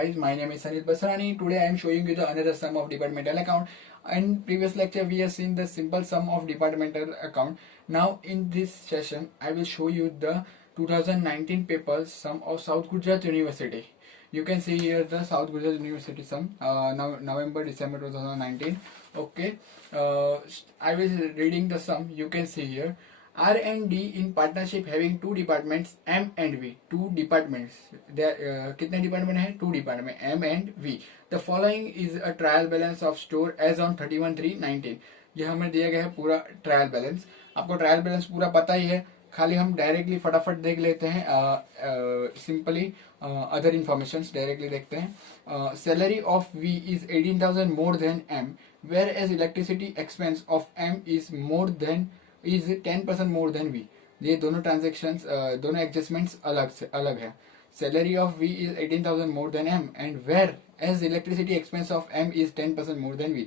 guys, my name is Sanit Basrani. Today I am showing you the another sum of departmental account. In previous lecture we have seen the simple sum of departmental account. Now in this session I will show you the 2019 paper sum of South Gujarat University. You can see here the South Gujarat University sum, now November December 2019. Okay, I will reading the sum. You can see here. R&D in partnership having two departments M and V. Two departments. There कितने department हैं? Two department M and V. The following is a trial balance of store as on 31/3/19. ये हमें दिया गया है पूरा trial balance. आपको trial balance पूरा पता ही है, खाली हम डायरेक्टली फटाफट देख लेते हैं. सिंपली अदर इंफॉर्मेशन डायरेक्टली देखते हैं. Salary of V is 18,000 more than M, whereas electricity expense of M is more than is 10% more than V. ये दोनों ट्रांजेक्शन दोनों एडजस्टमेंट्स अलग है. Salary of V is 18,000 more than M and whereas electricity expense of M is 10% more than V.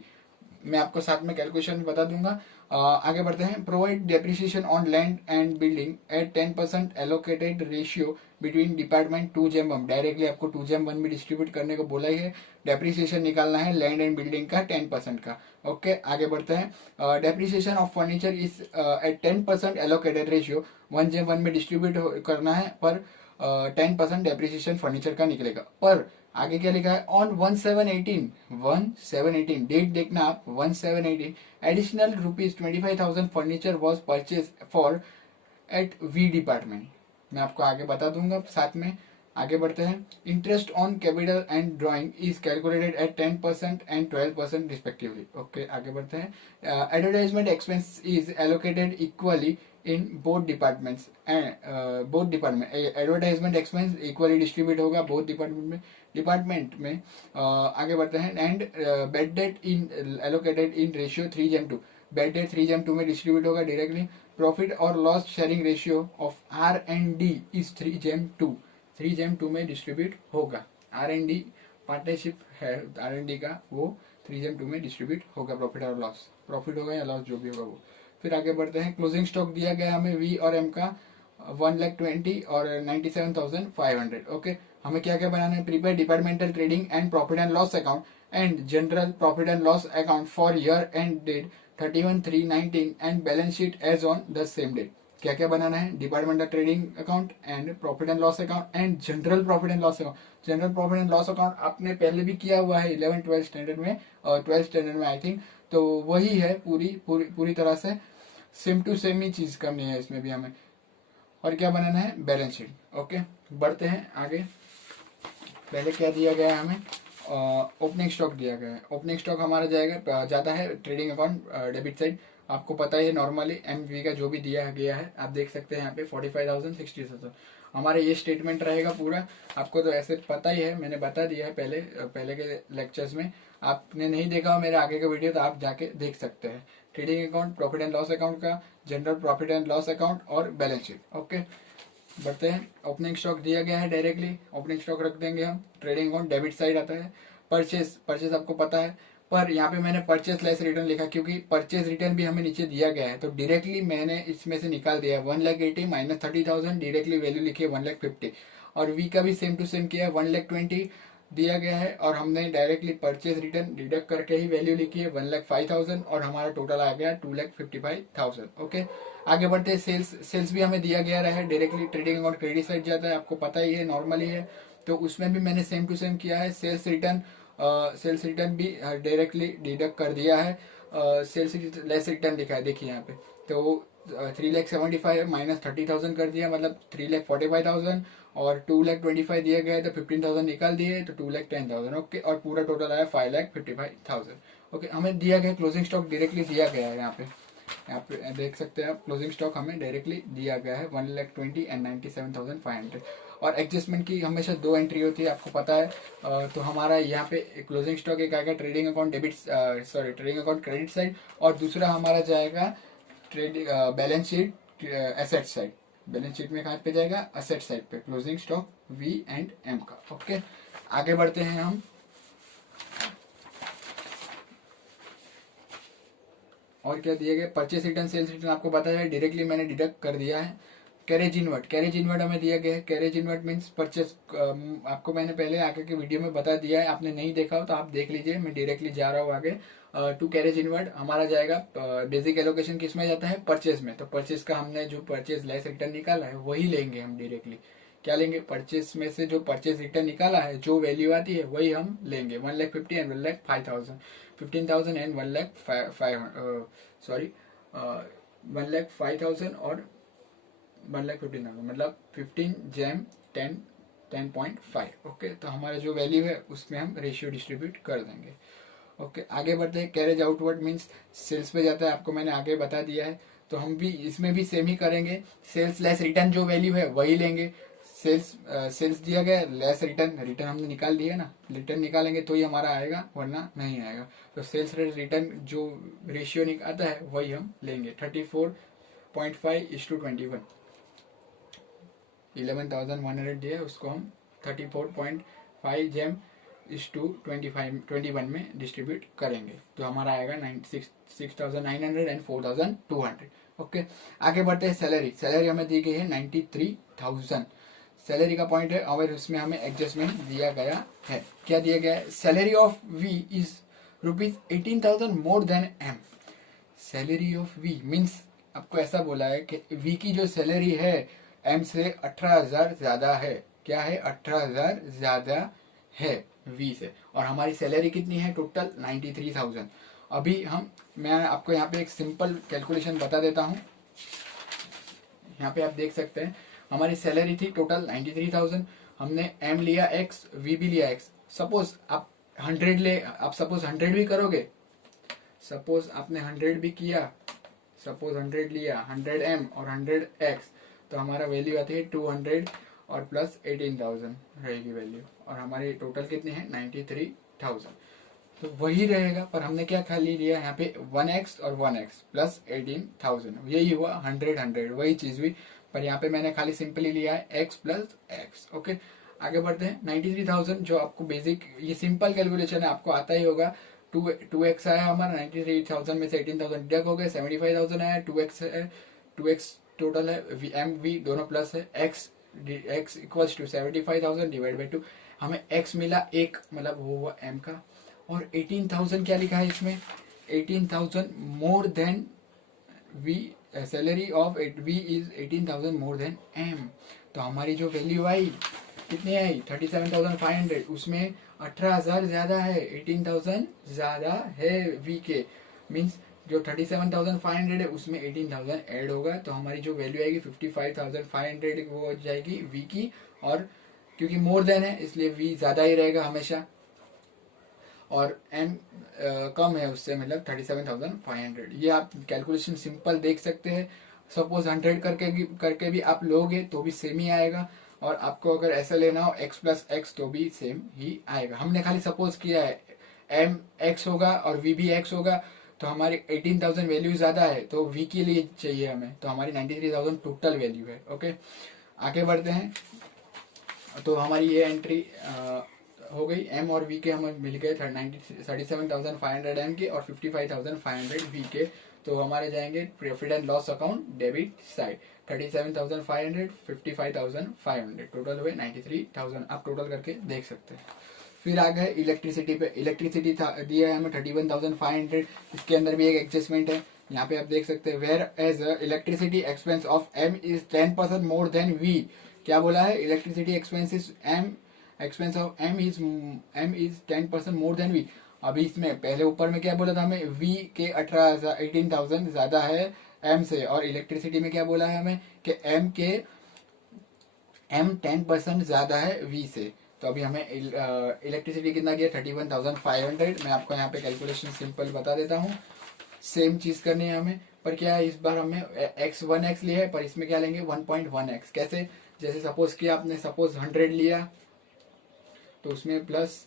मैं आपको साथ में calculation बता दूंगा. आगे बढ़ते हैं. Provide depreciation on land and building at 10% allocated ratio between department 2/1. Directly आपको 2/1 में डिस्ट्रीब्यूट करने को बोला ही है. डेप्रिसिएशन निकालना है लैंड एंड बिल्डिंग का 10% का. ओके, आगे बढ़ते हैं. Depreciation of furniture is at 10% allocated ratio. 1/1 में डिस्ट्रीब्यूट करना है पर 10% डेप्रिसिएशन फर्नीचर का निकलेगा. पर आगे क्या लिखा है? ऑन 1/7/18 डेट देखना आप. 1/7/18 additional ₹25,000 furniture was purchase for at V department. मैं आपको आगे बता दूंगा साथ में. आगे बढ़ते हैं. Interest on capital and drawing is calculated at 10% and 12% respectively. Okay, आगे बढ़ते हैं. Advertisement expense is allocated equally in both departments and both department. Advertisement expense equally distribute होगा बोथ डिपार्टमेंट में. आगे बढ़ते हैं. And bed date in allocated in ratio 3/2. Bed date 3/2 में distribute होगा डायरेक्टली. प्रॉफिट और loss sharing ratio of R&D is 3/2. 3/2 में distribute होगा. R&D पार्टनरशिप है R&D का, वो 3/2 में डिस्ट्रीब्यूट होगा. प्रॉफिट और लॉस, प्रॉफिट होगा या लॉस जो भी होगा वो. फिर आगे बढ़ते हैं. क्लोजिंग स्टॉक दिया गया हमें वी और एम का 1,20,000 और 97,500. ओके, हमें क्या क्या बनाना है? Prepare departmental trading and profit and loss account and general profit and loss account for year end date 31/3/19 and balance sheet as on the same date. क्या क्या बनाना है? Departmental trading account and profit and loss account and general profit and loss account. General profit and loss account आपने पहले भी किया हुआ है 11-12 स्टैंडर्ड में और 12 स्टैंडर्ड में आई थिंक. तो वही है पूरी तरह से सेम टू सेम ही चीज करनी है इसमें भी हमें. और क्या बनाना है? Balance sheet. ओके, बढ़ते हैं आगे. पहले क्या दिया गया है हमें? ओपनिंग स्टॉक दिया गया है. ओपनिंग स्टॉक हमारा जाता है ट्रेडिंग अकाउंट डेबिट साइड. आपको पता ही है नॉर्मली एमवी का जो भी दिया गया है आप देख सकते हैं यहाँ पे 45,000 60,000 हमारा ये स्टेटमेंट रहेगा पूरा. आपको तो ऐसे पता ही है, मैंने बता दिया है पहले के लेक्चर्स में. आपने नहीं देखा हो मेरे आगे का वीडियो तो आप जाके देख सकते हैं. Trading account, profit and loss account का, general profit and loss account और बैलेंस शीट. ओके, बढ़ते हैं. ओपनिंग स्टॉक दिया गया है डायरेक्टली ओपनिंग स्टॉक रख देंगे हम. ट्रेडिंग अकाउंट डेबिट साइड आता है. परचेज आपको पता है, पर यहाँ पे मैंने परचेज लेस रिटर्न लिखा क्योंकि परचेज रिटर्न भी हमें नीचे दिया गया है. तो डायरेक्टली मैंने इसमें से निकाल दिया है. 1,80,000 माइनस 30,000 डायरेक्टली वैल्यू लिखी है 1,50,000. और वी का भी सेम टू सेम किया है 1,20,000 दिया गया है और हमने डायरेक्टली परचेज रिटर्न डिडक्ट करके ही वैल्यू लिखी है 1,05,000 और हमारा टोटल आ गया 2,55,000. ओके, आगे बढ़ते हैं. सेल्स भी हमें दिया गया है directly. Trading account credit side जाता है, आपको पता ही है नॉर्मली है. तो उसमें भी मैंने सेम टू सेम किया है. सेल्स रिटर्न भी डायरेक्टली डिडक्ट कर दिया है. सेल्स लेस रिटर्न लिखा है देखिए यहाँ पे. तो 3,75,000 माइनस 30,000 कर दिया, मतलब 3,45,000 और 2,25,000 दिया गया है तो 15,000 निकाल दिए तो 2,10,000. ओके, और पूरा टोटल आया 5,55,000. ओके, हमें दिया गया क्लोजिंग स्टॉक डायरेक्टली दिया गया है. यहाँ पे देख सकते हैं आप क्लोजिंग स्टॉक हमें डायरेक्टली दिया गया है 1,20,000 एंड 97,500. और एडजस्टमेंट की हमेशा 2 एंट्री होती है, आपको पता है. तो हमारा यहाँ पे क्लोजिंग स्टॉक एक आएगा trading account trading account credit side और दूसरा हमारा जाएगा balance sheet asset side. Balance sheet में कहाँ पे जाएगा? एसेट साइड पे closing stock V and M का. ओके, आगे बढ़ते हैं हम. और क्या दिया गया? परचेस रिटर्न सेल्स रिटर्न आपको पता है डायरेक्टली मैंने डिडक्ट कर दिया है. कैरेज इनवर्ट हमें दिया गया है। कैरेज इनवर्ट मीन्स परचेस, आपको मैंने पहले आगे के वीडियो में बता दिया है, आपने नहीं देखा हो तो आप देख लीजिए, मैं डायरेक्टली जा रहा हूँ आगे। टू कैरेज इनवर्ट हमारा जाएगा, बेसिक एलोकेशन किस में जाता है, परचेज में। तो परचेज का हमने जो परचेज लेस रिटर्न निकाला है वही लेंगे हम डायरेक्टली। क्या लेंगे, परचेज में से जो परचेज रिटर्न निकाला है, जो वैल्यू आती है वही हम लेंगे। 1,50,000 एंड 1,05,000, 15,000 एंड 1,05,000, सॉरी 1,05,000 और 1,15,000, मतलब 15 जैम 10.5। ओके, तो हमारा जो वैल्यू है उसमें हम रेशियो डिस्ट्रीब्यूट कर देंगे। ओके, आगे बढ़ते हैं। कैरेज आउटवर्ड मीन्स सेल्स पे जाता है, आपको मैंने आगे बता दिया है। तो हम भी इसमें भी सेम ही करेंगे, सेल्स लेस रिटर्न जो वैल्यू है वही लेंगे। सेल्स दिया गया, लेस रिटर्न हमने निकाल दिया ना, रिटर्न निकालेंगे तो ही हमारा आएगा, वरना नहीं आएगा। तो सेल्स रिटर्न जो रेशियो आता है वही हम लेंगे। 34.5:21, 11,100 दिया है, उसको हम 34.5 जेम इस टू 21 में डिस्ट्रीब्यूट करेंगे, तो हमारा आएगा 6,900 एंड 4,200। ओके, आगे बढ़ते हैं। सैलरी हमें दी गई है 93,000, सैलरी का पॉइंट है, और उसमें हमें एडजस्टमेंट दिया गया है। क्या दिया गया है, salary of V is ₹18,000 more than M. Salary of V means आपको ऐसा बोला है कि वी की जो सैलरी है एम से 18,000 ज्यादा है। क्या है, 18,000 ज्यादा है वी से, और हमारी सैलरी कितनी है टोटल, 93,000। अभी मैं आपको यहाँ पे एक सिंपल कैलकुलेशन बता देता हूँ। यहाँ पे आप देख सकते हैं, हमारी सैलरी थी टोटल 93,000, हमने एम लिया एक्स, वी भी लिया एक्स। सपोज आप 100 भी करोगे, सपोज आपने 100 भी किया, सपोज 100 लिया, 100 एम और 100 एक्स, तो हमारा वैल्यू आती है 200 और प्लस 18,000 रहेगी वैल्यू, और हमारी टोटल कितनी है 93,000। तो वही रहेगा, पर हमने क्या खाली लिया यहाँ पे 1x और 1x प्लस 18,000, यही हुआ 100 वही चीज हुई, पर यहाँ पे मैंने खाली सिंपली लिया है x प्लस एक्स। ओके, आगे बढ़ते हैं। 93,000 जो आपको बेसिक, ये सिंपल कैलकुलेशन है, आपको आता ही होगा। 2x आया हमारा, 93,000 में से 18,000 डिडक्ट हो गए, 75,000 आया, 2x है, 2x टोटल है, एम वी दोनों प्लस है, x equals to 75,000 divide by 2, हमें x मिला 1, मतलब वो हुआ m का। और 18,000 क्या लिखा है इसमें, 18,000 more than V, salary of V is 18,000 more than M. तो हमारी जो वैल्यू आई कितनी आई, 37,500, उसमें 18,000 ज्यादा है, 18,000 ज्यादा है वी के, मीन्स जो 37,500 है उसमें 18,000 ऐड होगा, तो हमारी जो वैल्यू आएगी 55,500 वो हो जाएगी वी की। और क्योंकि मोर देन है इसलिए वी ज्यादा ही रहेगा हमेशा, और एम कम है उससे, मतलब 37,500। ये आप कैलकुलेशन सिंपल देख सकते हैं। सपोज 100 करके भी आप लोगे तो भी सेम ही आएगा, और आपको अगर ऐसा लेना हो x प्लस एक्स तो भी सेम ही आएगा। हमने खाली सपोज किया है एम एक्स होगा और वी भी एक्स होगा, तो हमारी 18,000 वैल्यू ज्यादा है तो वी के लिए चाहिए हमें, तो हमारी 93,000 टोटल वैल्यू है। ओके, आगे बढ़ते हैं। तो हमारी ये एंट्री हो गई, एम और वी के हमें मिल गए 37,500 एम के और 55,500 वी के। तो हमारे जाएंगे profit and loss account debit side, 37,500, 55,500, total हुए 93,000। आप टोटल करके देख सकते हैं। फिर आ गए इलेक्ट्रिसिटी पे। इलेक्ट्रिसिटी दिया है हमें 31,500, इसके अंदर भी एक एडजस्टमेंट है। यहाँ पे आप देख सकते हैं, whereas electricity expense of M is 10% more than V. क्या बोला है, electricity expenses expense of M is 10% more than V. अभी इसमें पहले ऊपर में क्या बोला था हमें, वी के 18,000 ज्यादा है एम से, और इलेक्ट्रिसिटी में क्या बोला है हमें कि एम 10% ज्यादा है वी से। तो अभी हमें इलेक्ट्रिसिटी कितना दिया, 31,500। मैं आपको यहाँ पे कैलकुलेशन सिंपल बता देता हूँ, सेम चीज करनी है हमें, पर क्या है इस बार हमें x लिया है, पर इसमें क्या लेंगे 1.1x। कैसे, जैसे सपोज किया आपने, सपोज 100 लिया तो उसमें प्लस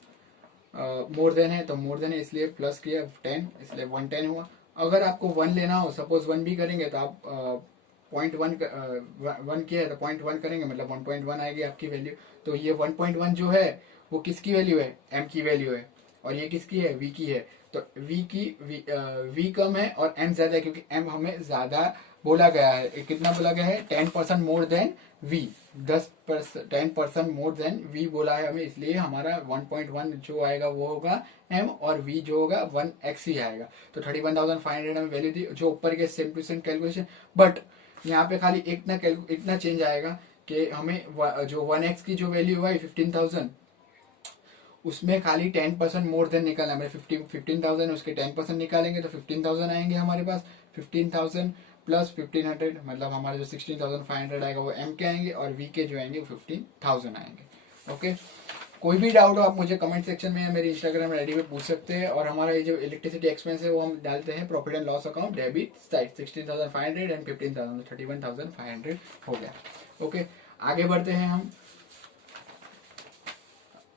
मोर देन है, तो मोर देन है इसलिए प्लस किया 10, इसलिए 110 हुआ। अगर आपको 1 लेना हो, सपोज 1 भी करेंगे तो आप 0.1 किया है तो 0.1 करेंगे, मतलब 1.1 आएगी आपकी वैल्यू। तो ये 1.1 जो है वो किसकी वैल्यू है, एम की वैल्यू है, और ये किसकी है, वी की है। तो वी कम है और एम ज्यादा है, क्योंकि एम हमें ज्यादा बोला गया है, कितना बोला गया है, 10% more than V, 10% more than V बोला है हमें, इसलिए हमारा 1.1 जो आएगा वो होगा एम, और वी जो होगा 1x ही आएगा। तो 31,500 में वैल्यू थी, जो ऊपर के same to same calculation, but यहाँ पे खाली इतना चेंज आएगा कि हमें जो 1x की जो वैल्यू हुआ है 15,000, उसमें खाली 10% मोर देन निकालना है, 15,000 उसके 10% निकालेंगे तो 15,000 आएंगे हमारे पास। 15,000 प्लस 1,500 मतलब हमारे जो 16,500 आएगा वो एम के आएंगे, और वी के जो आएंगे वो 15,000 आएंगे। ओके, कोई भी डाउट हो आप मुझे कमेंट सेक्शन में या मेरे इंस्टाग्राम आईडी पे पूछ सकते हैं। और हमारा ये जो इलेक्ट्रिसिटी एक्सपेंस है वो हम डालते हैं profit and loss account debit side, 16,500 and 15,000, 31,500 हो गया। ओके, आगे बढ़ते हैं हम।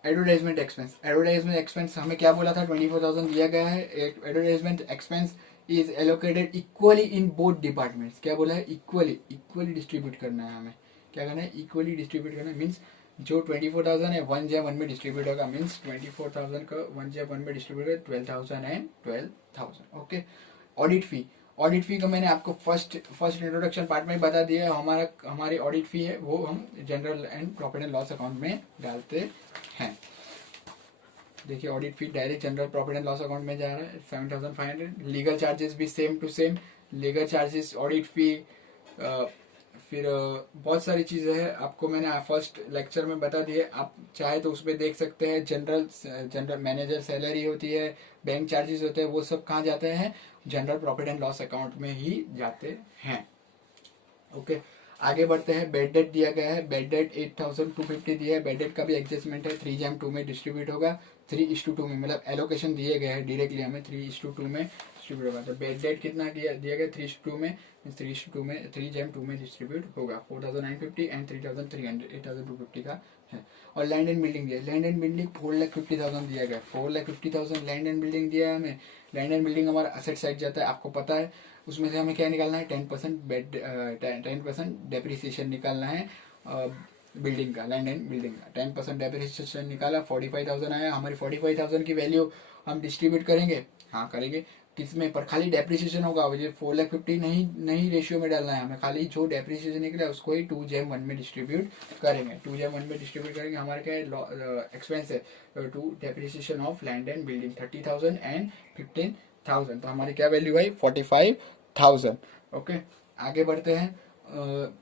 एडवर्टाइजमेंट एक्सपेंस हमें क्या बोला था, 24,000 दिया गया है। Advertisement expense is allocated equally in both departments. क्या बोला है, इक्वली डिस्ट्रीब्यूट करना है हमें। क्या करना है, इक्वली डिस्ट्रीब्यूट करना है, मीन्स जो 24,000 है 1/1 में डिस्ट्रीब्यूट होगा, मीन्स 24,000 का 1/1 में डिस्ट्रीब्यूट होगा, 12,000 एंड 12,000। ओके, ऑडिट फी का मैंने आपको फर्स्ट इंट्रोडक्शन पार्ट में बता दिया है। हमारी ऑडिट फी है वो हम general and profit and loss account में डालते हैं। देखिए, audit fee direct general profit and loss account में जा रहा है 7,500। लीगल चार्जेस भी same to same, legal charges, audit fee, फिर बहुत सारी चीजें हैं, आपको मैंने फर्स्ट लेक्चर में बता दिए। आप चाहे तो उसमें देख सकते हैं। जनरल मैनेजर सैलरी होती है, बैंक चार्जेस होते हैं, वो सब कहाँ जाते हैं, general profit and loss account में ही जाते हैं। ओके, आगे बढ़ते हैं। बेड डेट दिया गया है, बेड डेट 8,250 दिया है। बेड डेट का भी एडजस्टमेंट है, 3/2 में डिस्ट्रीब्यूट होगा, 3:2 में, मतलब एलोकेशन दिए गए हैं डायरेक्टली हमें 3:2 में डिस्ट्रीब्यूट होगा। तो बेड डेट कितना दिया गया 3:2 में, 3/2 में डिस्ट्रीब्यूट होगा। 4,950 एंड 3,300, 8,250 का है। और लैंड एंड बिल्डिंग दिया, लैंड एंड बिल्डिंग 4,50,000 दिया गया, 4,50,000 लैंड एंड बिल्डिंग दिया है हमें। लैंड एंड बिल्डिंग हमारा असेट साइड जाता है, आपको पता है। उसमें से हमें क्या निकालना है, 10% डेप्रिसिएशन निकालना है बिल्डिंग का, लैंड एंड बिल्डिंग का 10% डेप्रिसिएशन निकाला, 45,000 आया। हमारी 45,000 की वैल्यू हम डिस्ट्रीब्यूट करेंगे, हाँ करेंगे, किसमें, पर खाली डेप्रिसिएशन होगा, मुझे 4,50,000 नहीं रेशियो में डालना है हमें, खाली जो डेप्रिसिएशन निकला है उसको ही 2/1 में डिस्ट्रीब्यूट करेंगे। 2/1 में डिस्ट्रीब्यूट करेंगे। हमारे क्या एक्सपेंस है, to depreciation of land and building 30,000 and 15,000, तो हमारी क्या वैल्यू आई 45,000। ओके, आगे बढ़ते हैं।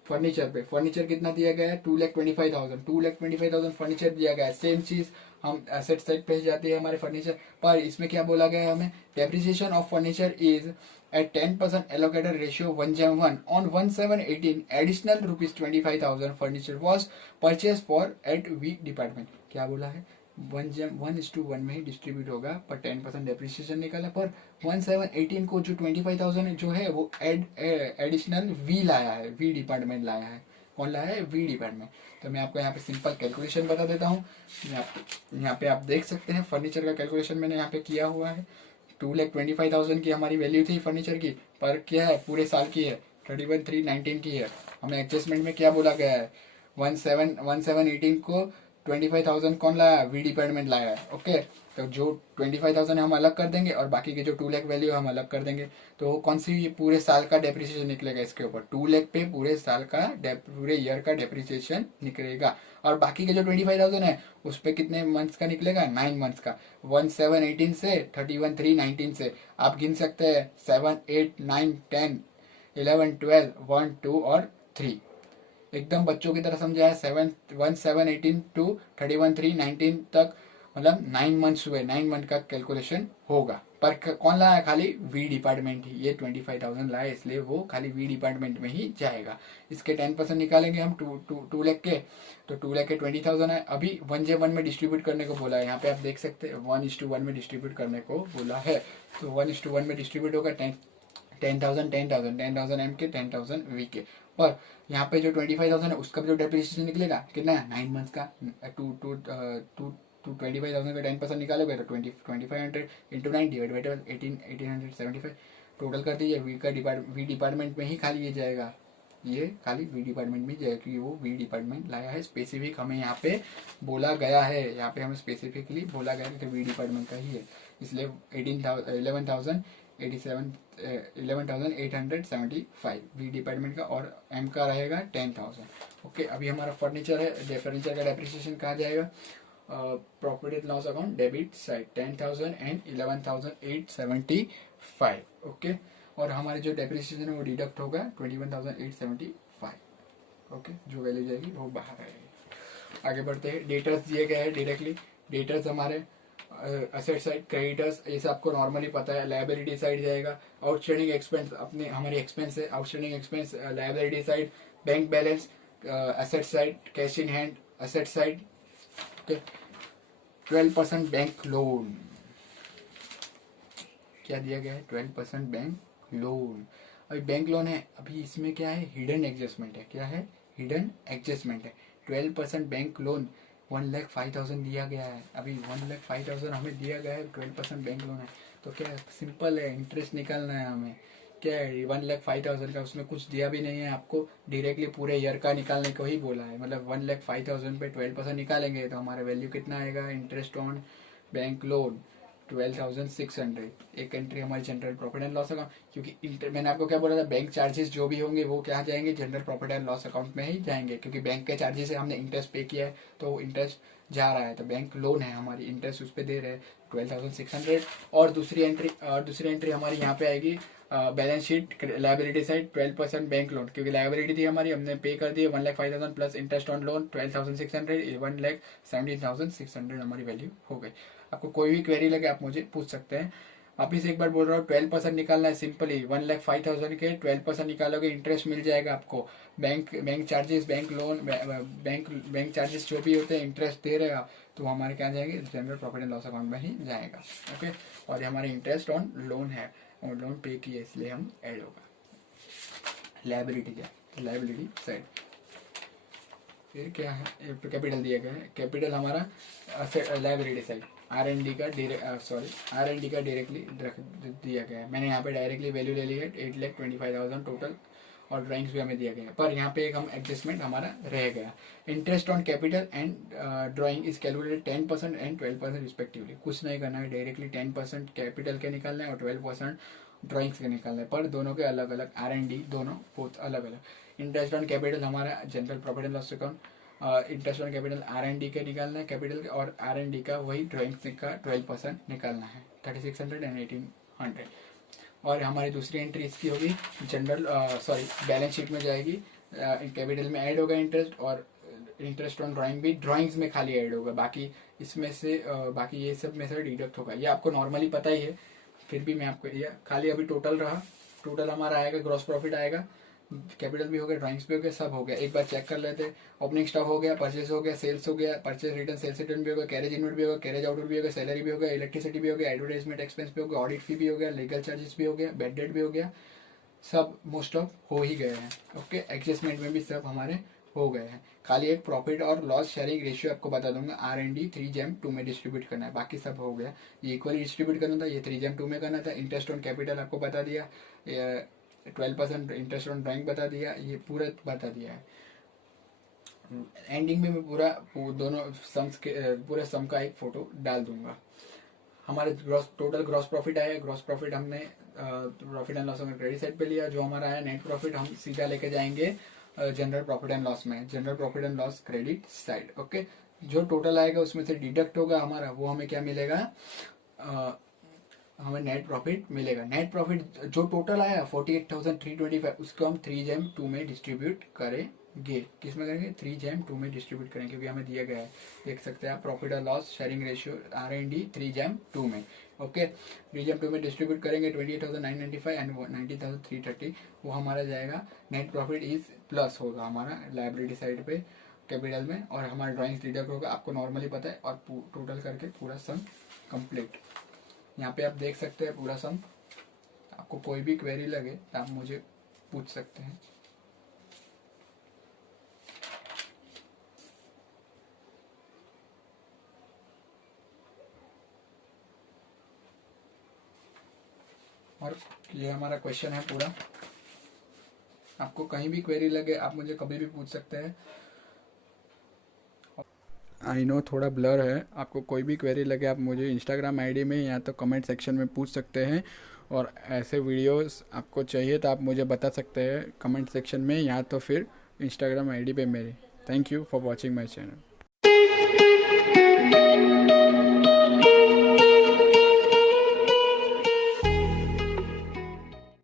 फर्नीचर पे, फर्नीचर कितना दिया गया है, 2,25,000 फर्नीचर दिया गया है। सेम चीज हम एसेट साइड पे जाती है हमारे फर्नीचर, पर इसमें क्या बोला गया है हमें, depreciation of furniture is at 10% allocated ratio 1/1 on 1718 additional ₹25,000 furniture was purchased for at V department। क्या बोला है, 1:1 में ही डिस्ट्रीब्यूट होगा, पर 10% डेप्रिसिएशन निकाला, पर 1718 को जो 25,000 जो है वो एडिशनल वी लाया है, वी डिपार्टमेंट लाया है। कौन लाया है, वी डिपार्टमेंट। तो मैं आपको यहाँ पे सिंपल कैलकुलेशन बता देता हूँ। यहाँ पे आप देख सकते हैं फर्नीचर का कैलकुलेशन मैंने यहाँ पे किया हुआ है। 2,25,000 की हमारी वैल्यू थी फर्नीचर की, पर क्या है पूरे साल की है, 31,319 की है। हमें एडजस्टमेंट में क्या बोला गया है, 1718 को 25,000 कौन लाया, वी डिपार्टमेंट लाया है। ओके, तो जो 25,000 हम अलग कर देंगे और बाकी के जो 2 लाख वैल्यू हम अलग कर देंगे, तो कौन सी पूरे साल का डेप्रिसिएशन निकलेगा इसके ऊपर, 2 लाख पे पूरे साल का पूरे ईयर का डेप्रिसिएशन निकलेगा। और बाकी के जो 25,000 है उस पर कितने मंथ्स का निकलेगा, 9 मंथ्स का। 1718 से 31,319 से आप गिन सकते हैं 7, 8, 9, 10, 11, 12, 1, 2 और 3। एकदम बच्चों की तरह समझा है। 1718 टू 31,319 तक, मतलब 9 मंथ्स हुए, 9 मंथ का कैलकुलेशन होगा। पर कौन लाया, खाली वी डिपार्टमेंट ही, ये 25,000 लाए इसलिए वो खाली वी डिपार्टमेंट में ही जाएगा। इसके 10% निकालेंगे हम 2 लाख के, तो 2 लाख के 20,000 है। अभी 1/1 में डिस्ट्रीब्यूट करने को बोला है, यहाँ पे आप देख सकते हैं 1:1 में डिस्ट्रीब्यूट करने को बोला है। तो 1:1 में डिस्ट्रीब्यूट होगा 10,000 एम के, 10,000 वी के। पर यहाँ पे जो 25,000 है उसका भी जो डेप्रिसिएशन निकलेगा कितना है, 9 मंथ्स का। 25,000 का 10% निकालोगे तो 2500 इंटू 9 डिवाइड बाई 12, 1875 टोटल कर दीजिए। वी डिपार्टमेंट में ही खाली ये जाएगा, ये खाली वी डिपार्टमेंट में जाएगा, क्योंकि वो वी डिपार्टमेंट लाया है। स्पेसिफिक हमें यहाँ पे बोला गया है, यहाँ पे हमें स्पेसिफिकली बोला गया है कि वी डिपार्टमेंट का ही है, इसलिए 11,000 11,875 वी डिपार्टमेंट का, और एम का रहेगा 10,000। ओके, अभी हमारा फर्नीचर है, फर्नीचर का डेप्रिसिएशन कहाँ जाएगा, profit loss account debit side 10,000 and 11,875। Okay, और हमारे जो डेप्रिसिएशन है वो डिडक्ट होगा 21,875। ओके, जो वैल्यू जाएगी वो बाहर आएगी। आगे बढ़ते हैं, डेटर्स दिए गए हैं डायरेक्टली। डेटर्स हमारे असेट साइड, क्रेडिटर्स ये सब आपको नॉर्मली पता है। लायबिलिटी साइड जाएगा आउटस्टैंडिंग एक्सपेंस, अपने हमारी एक्सपेंस है outstanding expense, liability side bank balance, asset side cash in hand, asset side. Okay, 12% bank loan, क्या दिया गया है, 12% बैंक लोन। अभी बैंक लोन है, अभी इसमें क्या है, हिडन एडजस्टमेंट है। क्या है, हिडन एडजस्टमेंट है। 12% बैंक लोन 1,05,000 दिया गया है। अभी 1,05,000 हमें दिया गया है, 12% बैंक लोन है। तो क्या सिंपल है, इंटरेस्ट निकालना है हमें। क्या है 1,05,000 का, उसमें कुछ दिया भी नहीं है आपको, डायरेक्टली पूरे ईयर का निकालने को ही बोला है। मतलब 1,05,000 पे 12% निकालेंगे तो हमारा वैल्यू कितना आएगा, इंटरेस्ट ऑन बैंक लोन 12,600। एक एंट्री हमारी general profit and loss account, क्योंकि मैंने आपको क्या बोला था, बैंक चार्जेस जो भी होंगे वो क्या जाएंगे, general profit and loss account में ही जाएंगे, क्योंकि बैंक के चार्जेस से हमने इंटरेस्ट पे किया है तो इंटरेस्ट जा रहा है। तो बैंक लोन है हमारी, इंटरेस्ट उस पर दे रहे हैं 12,600। और दूसरी एंट्री हमारी यहाँ पे आएगी balance sheet liability side 12% bank loan, क्योंकि लायबिलिटी थी हमारी, हमने पे कर दी 1,05,000 प्लस इंटरेस्ट ऑन लोन 12,600, 1,17,600 हमारी वैल्यू हो गई। आपको कोई भी क्वेरी लगे आप मुझे पूछ सकते हैं। वापिस एक बार बोल रहा हूँ, 12% निकालना है सिंपली, 1,05,000 के 12% निकालोगे इंटरेस्ट मिल जाएगा आपको। Bank charges, bank loan, bank charges जो भी होते हैं इंटरेस्ट दे रहेगा तो हमारे क्या जाएंगे, general profit and loss account में ही जाएगा। ओके, और ये हमारे इंटरेस्ट ऑन लोन है और लोन पे किए इसलिए हम ऐड होगा। लायबिलिटी क्या है, लायबिलिटी साइड फिर क्या है, कैपिटल दिया गया है। कैपिटल हमारा लायबिलिटी साइड R&D का डायरेक्टली दिया गया है। मैंने यहाँ पे डायरेक्टली वैल्यू ले ली है 8,25,000 टोटल, और ड्राइंग्स भी हमें दिया गया है। पर यहाँ पे एक हम एडजस्टमेंट हमारा रह गया, interest on capital and drawing is calculated 10% and 12% respectively. कुछ नहीं करना है, डायरेक्टली 10% कैपिटल के निकालना है और 12% ड्राइंग्स के निकालना है, पर दोनों के अलग अलग, R&D दोनों बहुत अलग अलग। इंटरेस्ट ऑन कैपिटल हमारा general profit and loss account, interest on capital R&D के निकालना है कैपिटल के, और R&D का वही ड्राइंग्स का 12% निकालना है 3,600 एंड 1,800। और हमारी दूसरी एंट्री इसकी होगी जनरल बैलेंस शीट में जाएगी, कैपिटल में ऐड होगा इंटरेस्ट, और इंटरेस्ट ऑन ड्राइंग भी ड्राइंग्स में खाली ऐड होगा, बाकी इसमें से बाकी ये सब में से डिडक्ट होगा। ये आपको नॉर्मली पता ही है, फिर भी मैं आपको ये खाली अभी टोटल रहा, टोटल हमारा आएगा, ग्रॉस प्रॉफिट आएगा, कैपिटल भी हो गया, ड्राइंग्स भी हो गया, सब हो गया। एक बार चेक कर लेते हैं, ओपनिंग स्टॉक हो गया, परचेज हो गया, सेल्स हो गया, परचेज रिटर्न, सेल्स रिटर्न भी होगा, कैरेज इनवर्ट भी होगा, कैरेज आउटवर्ड भी होगा, सैलरी भी हो गया, इलेक्ट्रिसिटी भी हो गया, एडवर्टाइजमेंट एक्सपेंस भी हो गया, ऑडिट फी भी हो गया, लीगल चार्जेस भी हो गया, बेड डेट भी हो गया, सब मोस्ट ऑफ हो ही गए हैं। ओके, एडजस्टमेंट में भी सब हमारे हो गए हैं। खाली एक प्रॉफिट और लॉस शेयरिंग रेशियो आपको बता दूंगा, R&D 3/2 में डिस्ट्रीब्यूट करना है, बाकी सब हो गया। ये इक्वली डिस्ट्रीब्यूट करना था, ये 3/2 में करना था। इंटरेस्ट ऑन कैपिटल आपको बता दिया, 12% इंटरेस्ट ऑन ड्राइंग बता दिया, ये पूरा बता दिया है। एंडिंग में मैं पूरा दोनों सम्स के पूरे सम का एक फोटो डाल दूंगा। हमारे टोटल ग्रॉस प्रॉफिट आया, ग्रॉस प्रॉफिट हमने प्रॉफिट एंड लॉस में क्रेडिट साइड पे लिया। जो हमारा आया नेट प्रॉफिट हम सीधा लेके जाएंगे जनरल प्रॉफिट एंड लॉस में, general profit and loss credit side. Okay, जो टोटल आएगा उसमें से डिडक्ट होगा हमारा, वो हमें क्या मिलेगा, हमें नेट प्रॉफिट मिलेगा। नेट प्रॉफिट जो टोटल आया 48,325, उसको हम 3/2 में डिस्ट्रीब्यूट करेंगे। किस में करेंगे, 3/2 में डिस्ट्रीब्यूट करेंगे, क्योंकि हमें दिया गया है, देख सकते हैं आप, प्रॉफिट और लॉस शेयरिंग रेशियो R&D 3/2 में। ओके, 3/2 में डिस्ट्रीब्यूट करेंगे 28,995 एंड 19,330, वो हमारा जाएगा। नेट प्रॉफिट इज प्लस होगा हमारा लायबिलिटी साइड पे कैपिटल में, और हमारा ड्राइंग्स डिडक्ट होगा, आपको नॉर्मली पता है, और टोटल करके पूरा सम कंप्लीट। यहाँ पे आप देख सकते हैं पूरा सम। आपको कोई भी क्वेरी लगे तो आप मुझे पूछ सकते हैं। और ये हमारा क्वेश्चन है पूरा। आपको कहीं भी क्वेरी लगे आप मुझे कभी भी पूछ सकते हैं। आई नो थोड़ा ब्लर है, आपको कोई भी क्वेरी लगे आप मुझे इंस्टाग्राम ID में या तो कमेंट सेक्शन में पूछ सकते हैं, और ऐसे वीडियोस आपको चाहिए तो आप मुझे बता सकते हैं कमेंट सेक्शन में, या तो फिर इंस्टाग्राम आईडी पे मेरी। Thank you for watching my channel.